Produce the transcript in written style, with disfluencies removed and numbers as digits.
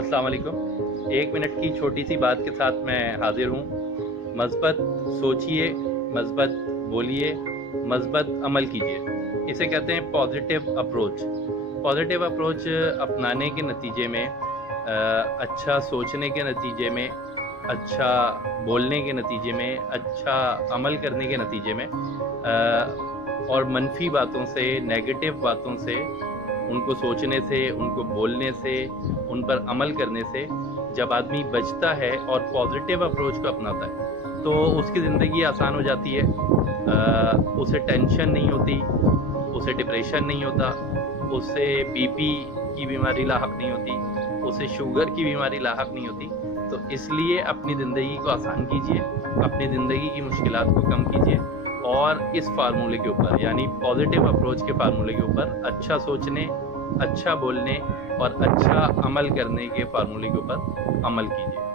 अस्सलाम वालेकुम। 1 मिनट की छोटी सी बात के साथ मैं हाजिर हूँ। मस्बत सोचिए, मस्बत बोलिए, मस्बत अमल कीजिए। इसे कहते हैं पॉजिटिव अप्रोच। पॉजिटिव अप्रोच अपनाने के नतीजे में अच्छा सोचने के नतीजे में, अच्छा बोलने के नतीजे में, अच्छा अमल करने के नतीजे में और मनफी बातों से, नेगेटिव बातों से, उनको सोचने से, उनको बोलने से, उन पर अमल करने से जब आदमी बचता है और पॉजिटिव अप्रोच को अपनाता है तो उसकी ज़िंदगी आसान हो जाती है। उसे टेंशन नहीं होती, उसे डिप्रेशन नहीं होता, उसे बीपी की बीमारी लाहक नहीं होती, उसे शुगर की बीमारी लाहक नहीं होती। तो इसलिए अपनी ज़िंदगी को आसान कीजिए, अपनी ज़िंदगी की मुश्किलात को कम कीजिए और इस फार्मूले के ऊपर यानी पॉजिटिव अप्रोच के फार्मूले के ऊपर अच्छा सोचने, अच्छा बोलने और अच्छा अमल करने के फार्मूले के ऊपर अमल कीजिए।